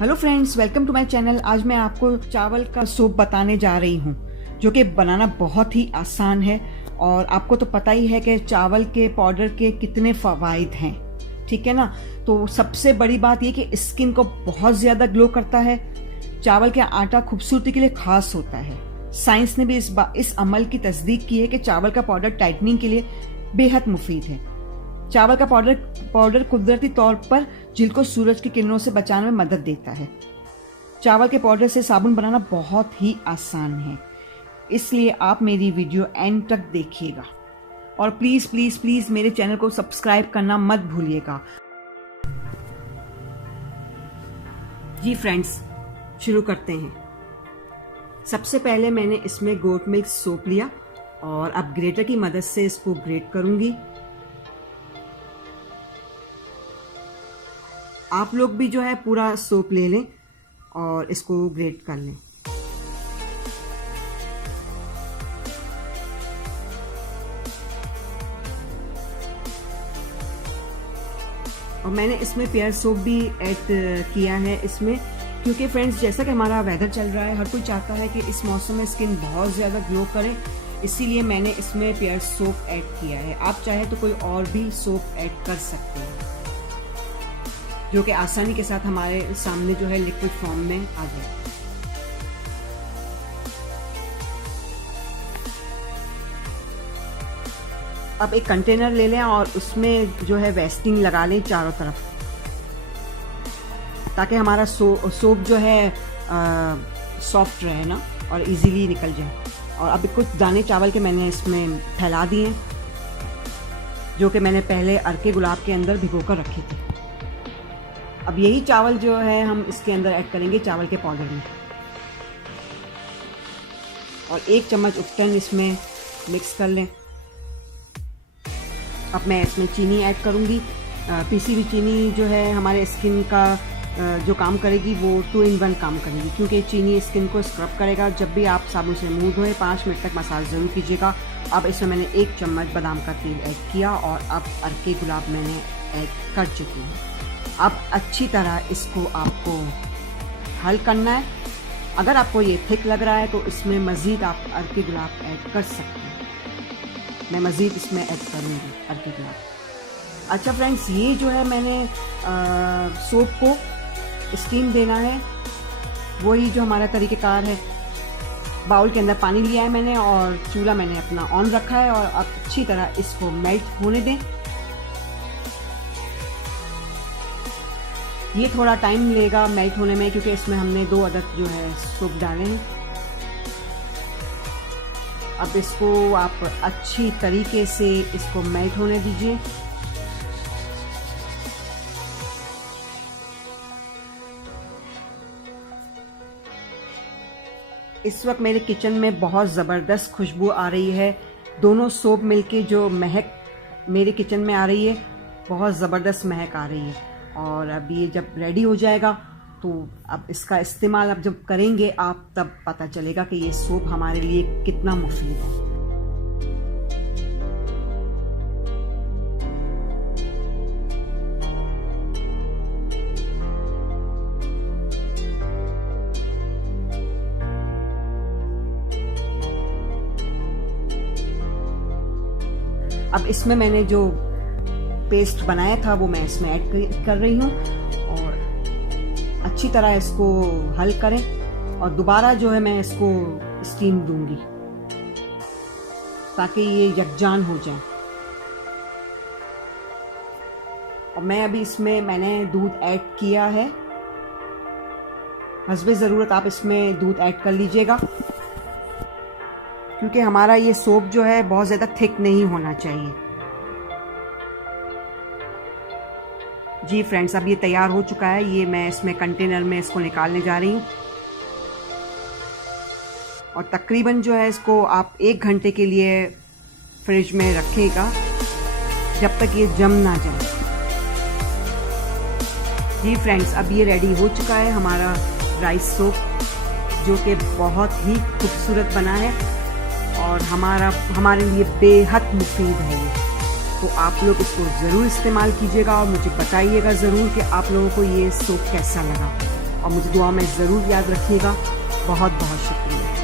Hello friends, welcome to my channel. आज मैं आपको चावल का सूप बताने जा रही हूँ जो कि बनाना बहुत ही आसान है। और आपको तो पता ही है कि चावल के पाउडर के कितने फ़वाइद हैं, ठीक है ना। तो सबसे बड़ी बात ये कि स्किन को बहुत ज़्यादा ग्लो करता है। चावल का आटा खूबसूरती के लिए खास होता है। साइंस ने भी इस अमल की तस्दीक की है कि चावल का पाउडर टाइटनिंग के लिए बेहद मुफीद है। चावल का पाउडर कुदरती तौर पर जिल्द को सूरज की किरणों से बचाने में मदद देता है। चावल के पाउडर से साबुन बनाना बहुत ही आसान है, इसलिए आप मेरी वीडियो एंड तक देखिएगा। और प्लीज़ प्लीज़ प्लीज़ मेरे चैनल को सब्सक्राइब करना मत भूलिएगा। जी फ्रेंड्स, शुरू करते हैं। सबसे पहले मैंने इसमें गोट मिल्क सोप लिया और अब ग्रेटर की मदद से इसको ग्रेट करूंगी। आप लोग भी जो है पूरा सोप ले लें और इसको ग्रेट कर लें। और मैंने इसमें पेयर सोप भी ऐड किया है इसमें, क्योंकि फ्रेंड्स जैसा कि हमारा वेदर चल रहा है, हर कोई चाहता है कि इस मौसम में स्किन बहुत ज़्यादा ग्लो करे, इसीलिए मैंने इसमें पेयर सोप ऐड किया है। आप चाहे तो कोई और भी सोप ऐड कर सकते हैं जो कि आसानी के साथ हमारे सामने जो है लिक्विड फॉर्म में आ जाए। अब एक कंटेनर ले लें और उसमें जो है वेस्टिंग लगा लें चारों तरफ, ताकि हमारा सोप जो है सॉफ्ट रहे ना और इजीली निकल जाए। और अब कुछ दाने चावल के मैंने इसमें फैला दिए, जो कि मैंने पहले अरके गुलाब के अंदर भिगो कर रखे थे। अब यही चावल जो है हम इसके अंदर ऐड करेंगे चावल के पाउडर में, और 1 चम्मच उपटन इसमें मिक्स कर लें। अब मैं इसमें चीनी ऐड करूंगी। पीसी हुई चीनी जो है हमारे स्किन का जो काम करेगी वो 2 in 1 काम करेगी, क्योंकि चीनी स्किन को स्क्रब करेगा। जब भी आप साबुन से मुंह धोएं 5 मिनट तक मसाज ज़रूर कीजिएगा। अब इसमें मैंने 1 चम्मच बादाम का तेल ऐड किया और अब अरके गुलाब मैंने ऐड कर चुकी हूँ। अब अच्छी तरह इसको आपको हल करना है। अगर आपको ये थिक लग रहा है तो इसमें मज़ीद आप अरके गुलाब ऐड कर सकते हैं। मैं मज़ीद इसमें ऐड करूँगी अरके गुलाब। अच्छा फ्रेंड्स, ये जो है मैंने सोप को स्टीम देना है, वही जो हमारा तरीक़ेकार है। बाउल के अंदर पानी लिया है मैंने और चूल्हा मैंने अपना ऑन रखा है, और अब अच्छी तरह इसको मेल्ट होने दें। ये थोड़ा टाइम लेगा मेल्ट होने में, क्योंकि इसमें हमने 2 अदद जो है सोप डाले हैं। अब इसको आप अच्छी तरीके से इसको मेल्ट होने दीजिए। इस वक्त मेरे किचन में बहुत ज़बरदस्त खुशबू आ रही है। दोनों सोप मिलके जो महक मेरे किचन में आ रही है, बहुत ज़बरदस्त महक आ रही है। और अब ये जब रेडी हो जाएगा तो अब इसका इस्तेमाल अब जब करेंगे आप, तब पता चलेगा कि ये सोप हमारे लिए कितना मुफीद है। अब इसमें मैंने जो पेस्ट बनाया था वो मैं इसमें ऐड कर रही हूँ, और अच्छी तरह इसको हल करें। और दोबारा जो है मैं इसको स्टीम दूंगी ताकि ये यकजान हो जाए। और मैं अभी इसमें मैंने दूध ऐड किया है। हस्बे ज़रूरत आप इसमें दूध ऐड कर लीजिएगा, क्योंकि हमारा ये सोप जो है बहुत ज़्यादा थिक नहीं होना चाहिए। जी फ्रेंड्स, अब ये तैयार हो चुका है। ये मैं इसमें कंटेनर में इसको निकालने जा रही हूँ, और तकरीबन जो है इसको आप 1 घंटे के लिए फ्रिज में रखिएगा, जब तक ये जम ना जाए। जी फ्रेंड्स, अब ये रेडी हो चुका है हमारा राइस सोप, जो कि बहुत ही खूबसूरत बना है और हमारे लिए बेहद मुफीद है ये। तो आप लोग इसको ज़रूर इस्तेमाल कीजिएगा और मुझे बताइएगा ज़रूर कि आप लोगों को ये सूप कैसा लगा। और मुझे दुआ में ज़रूर याद रखिएगा। बहुत बहुत शुक्रिया।